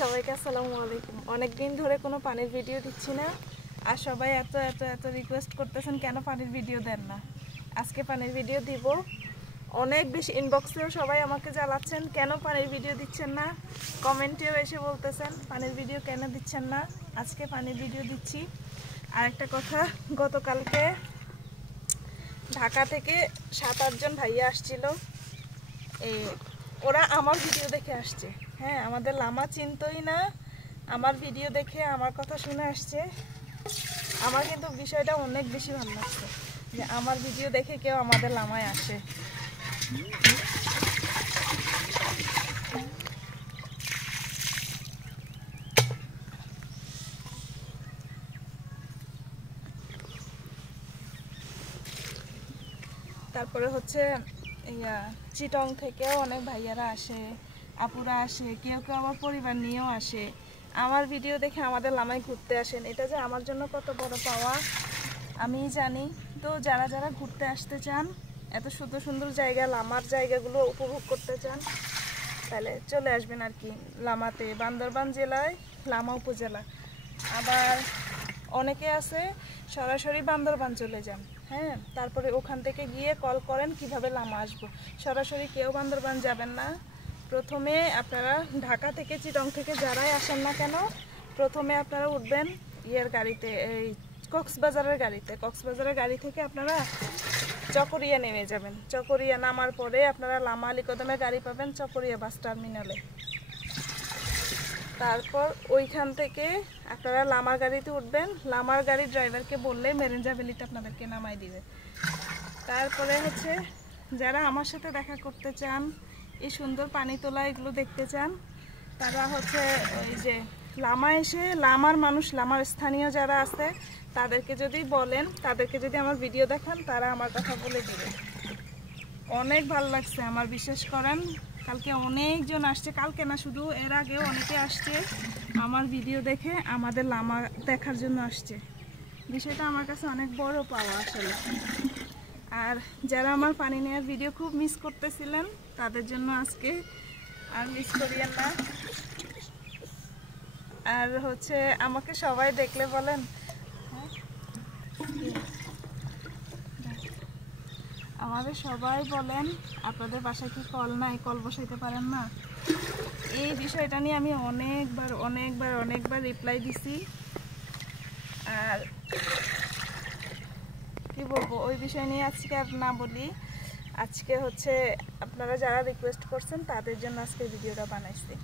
সবাইকে আসসালামু আলাইকুম। অনেক দিন ধরে কোনো পানির ভিডিও দিচ্ছি না, আর সবাই এত এত এত রিকোয়েস্ট করতেছেন কেন পানির ভিডিও দেন না। আজকে পানির ভিডিও দিব। অনেক বেশি ইনবক্সেও সবাই আমাকে জ্বালাচ্ছেন কেন পানির ভিডিও দিচ্ছেন না, কমেন্টেও এসে বলতেছেন পানির ভিডিও কেন দিচ্ছেন না। আজকে পানির ভিডিও দিচ্ছি। আর একটা কথা, গতকালকে ঢাকা থেকে 7-8 জন ভাইয়া আসছিল। ওরা আমার ভিডিও দেখে আসছে। হ্যাঁ, আমাদের লামা চিনতই না, আমার ভিডিও দেখে আমার কথা শুনে আসছে। আমার কিন্তু বিষয়টা অনেক বেশি ভালো লাগছে যে আমার ভিডিও দেখে কেউ আমাদের লামায় আসে। তারপরে হচ্ছে চিটং থেকেও অনেক ভাইয়ারা আসে, আপুরা আসে, কেউ কেউ আবার পরিবার নিয়েও আসে। আমার ভিডিও দেখে আমাদের লামায় ঘুরতে আসেন, এটা যে আমার জন্য কত বড় পাওয়া আমি জানি। তো যারা যারা ঘুরতে আসতে চান, এত সুন্দর সুন্দর জায়গা, লামার জায়গাগুলো উপভোগ করতে চান, তাহলে চলে আসবেন আর কি লামাতে। বান্দরবান জেলায় লামা উপজেলা। আবার অনেকে আছে সরাসরি বান্দরবান চলে যান। হ্যাঁ, তারপরে ওখান থেকে গিয়ে কল করেন কিভাবে লামা আসবো। সরাসরি কেউ বান্দরবান যাবেন না। প্রথমে আপনারা ঢাকা থেকে, চিটং থেকে যারাই আসেন না কেন, প্রথমে আপনারা উঠবেন গাড়িতে, এই কক্সবাজারের গাড়িতে। কক্সবাজারের গাড়ি থেকে আপনারা চকরিয়া নেমে যাবেন। চকরিয়া নামার পরে আপনারা লামা আলীকদমের গাড়ি পাবেন চকরিয়া বাস টার্মিনালে। তারপর ওইখান থেকে আপনারা লামার গাড়িতে উঠবেন। লামার গাড়ির ড্রাইভারকে বললে মেরেঞ্জা ভ্যালিতে আপনাদেরকে নামাই দিবে। তারপরে হচ্ছে যারা আমার সাথে দেখা করতে চান, এই সুন্দর পানি তোলা এগুলো দেখতে চান, তারা হচ্ছে ওই যে লামা এসে, লামার মানুষ, লামার স্থানীয় যারা আছে তাদেরকে যদি বলেন, তাদেরকে যদি আমার ভিডিও দেখান, তারা আমার কথা বলে দিবে। অনেক ভালো লাগছে আমার, বিশ্বাস করেন। কালকে অনেকজন আসছে, কালকে না শুধু এর আগেও অনেকে আসছে আমার ভিডিও দেখে আমাদের লামা দেখার জন্য আসছে। বিষয়টা আমার কাছে অনেক বড় পাওয়া আসলে। আর যারা আমার পানি নেওয়ার ভিডিও খুব মিস করতেছিলেন, তাদের জন্য আজকে আর মিস করিয়েন না। আর হচ্ছে আমাকে সবাই দেখলে বলেন, আমাদের সবাই বলেন আপনাদের বাসায় কি কল নাই, কল বসাইতে পারেন না। এই বিষয়টা নিয়ে আমি অনেকবার রিপ্লাই দিছি। আর কি বলবো, ওই বিষয় নিয়ে আজকে আর না বলি। আজকে হচ্ছে আপনারা যারা রিকোয়েস্ট করছেন তাদের জন্য আজকে ভিডিওটা বানাইছি।